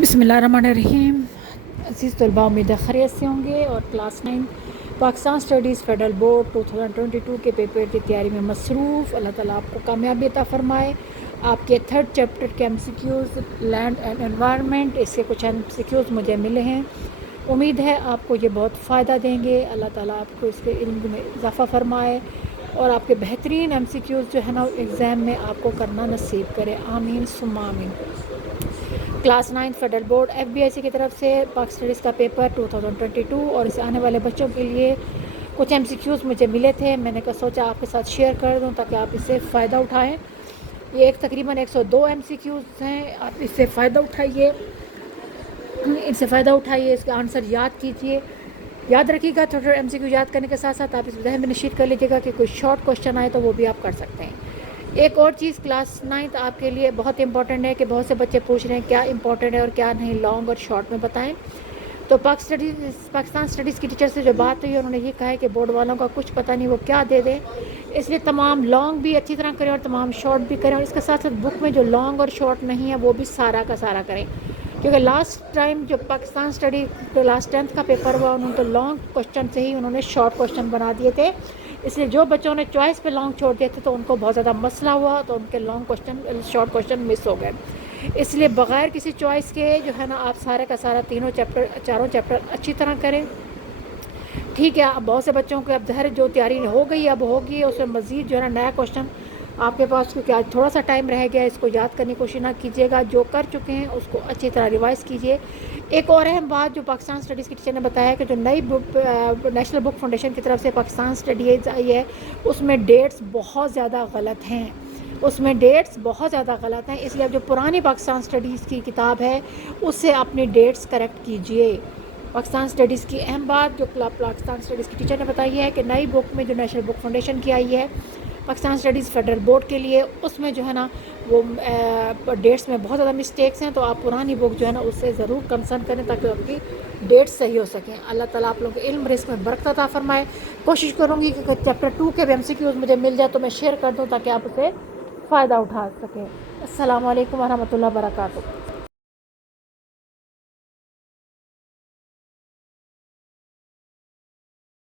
बिस्मिल्लाहिर्रहमानिर्रहीम। अज़ीज़ तलबा, उम्मीद है खैरियत से होंगे और class 9 Pakistan studies federal board 2022 के पेपर की तैयारी में मसरूफ़। अल्लाह ताला आपको कामयाबी अता फ़रमाए। आपके थर्ड चैप्टर के MCQs लैंड एंड एनवायरनमेंट, इसके कुछ MCQs मुझे मिले हैं। उम्मीद है आपको ये बहुत फ़ायदा देंगे। अल्लाह ताला आपको इसके इल्म में इजाफ़ा फ़रमाए और आपके बेहतरीन MCQs जो है ना एग्ज़ाम में आपको करना नसीब करे। आमीन सुम्मा आमीन। क्लास 9 फेडरल बोर्ड FBIC की तरफ से पाक स्टडीज़ का पेपर 2022 और इसे आने वाले बच्चों के लिए कुछ MCQs मुझे मिले थे। मैंने कहा सोचा आपके साथ शेयर कर दूं ताकि आप इससे फ़ायदा उठाएं। ये तकरीबन 102 MCQs हैं। आप इससे फ़ायदा उठाइए, इसके आंसर याद कीजिए। याद रखिएगा, थोड़ा MCQ याद करने के साथ साथ आप इस जहन में निश्चित कर लीजिएगा कि कोई शॉर्ट क्वेश्चन आए तो वो भी आप कर सकते हैं। एक और चीज़ क्लास 9 आपके लिए बहुत इंपॉर्टेंट है कि बहुत से बच्चे पूछ रहे हैं क्या इंपॉर्टेंट है और क्या नहीं, लॉन्ग और शॉर्ट में बताएं। तो पाकिस्तान स्टडीज़ की टीचर से जो बात हुई, उन्होंने ये कहा है कि बोर्ड वालों का कुछ पता नहीं वो क्या दे दें, इसलिए तमाम लॉन्ग भी अच्छी तरह करें और तमाम शॉर्ट भी करें, और इसके साथ साथ बुक में जो लॉन्ग और शॉर्ट नहीं है वो भी सारा का सारा करें। क्योंकि लास्ट टाइम जो पाकिस्तान स्टडी क्लास 10th का पेपर हुआ, उन्होंने तो लॉन्ग क्वेश्चन से ही उन्होंने शॉर्ट क्वेश्चन बना दिए थे। इसलिए जो बच्चों ने चॉइस पे लॉन्ग छोड़ दिए थे तो उनको बहुत ज़्यादा मसला हुआ, तो उनके long question short question miss हो गए। इसलिए बग़ैर किसी चॉइस के जो है ना आप सारे का सारा चारों चैप्टर अच्छी तरह करें। ठीक है, अब बहुत से बच्चों को अब ज़हर जो तैयारी हो गई अब होगी, उसमें मज़ीद जो है ना नया क्वेश्चन आपके पास, क्योंकि आज थोड़ा सा टाइम रह गया, इसको याद करने की कोशिश ना कीजिएगा। जो कर चुके हैं उसको अच्छी तरह रिवाइज़ कीजिए। एक और अहम बात जो पाकिस्तान स्टडीज़ की टीचर ने बताया कि जो नई बुक नेशनल बुक फाउंडेशन की तरफ से पाकिस्तान स्टडीज़ आई है, उसमें डेट्स बहुत ज़्यादा गलत हैं। इसलिए अब जो पुरानी पाकिस्तान स्टडीज़ की किताब है उससे अपनी डेट्स करेक्ट कीजिए। पाकिस्तान स्टडीज़ की अहम बात जो पाकिस्तान स्टडीज़ की टीचर ने बताई है कि नई बुक में जो नेशनल बुक फाउंडेशन की आई है पाकिस्तान स्टडीज़ फेडरल बोर्ड के लिए, उसमें जो है ना वो डेट्स में बहुत ज़्यादा मिस्टेक्स हैं। तो आप पुरानी बुक जो है ना उससे ज़रूर कंसर्न करें ताकि आपकी डेट्स सही हो सकें। अल्लाह ताला आप लोगों के इल्म रिस्क में बरकत अता फरमाए। कोशिश करूँगी कि चैप्टर 2 के भी MCQs मुझे मिल जाए तो मैं शेयर कर दूँ ताकि आप उसे फ़ायदा उठा सकें। अस्सलाम वालेकुम वरहमतुल्लाहि वबरकातुहू।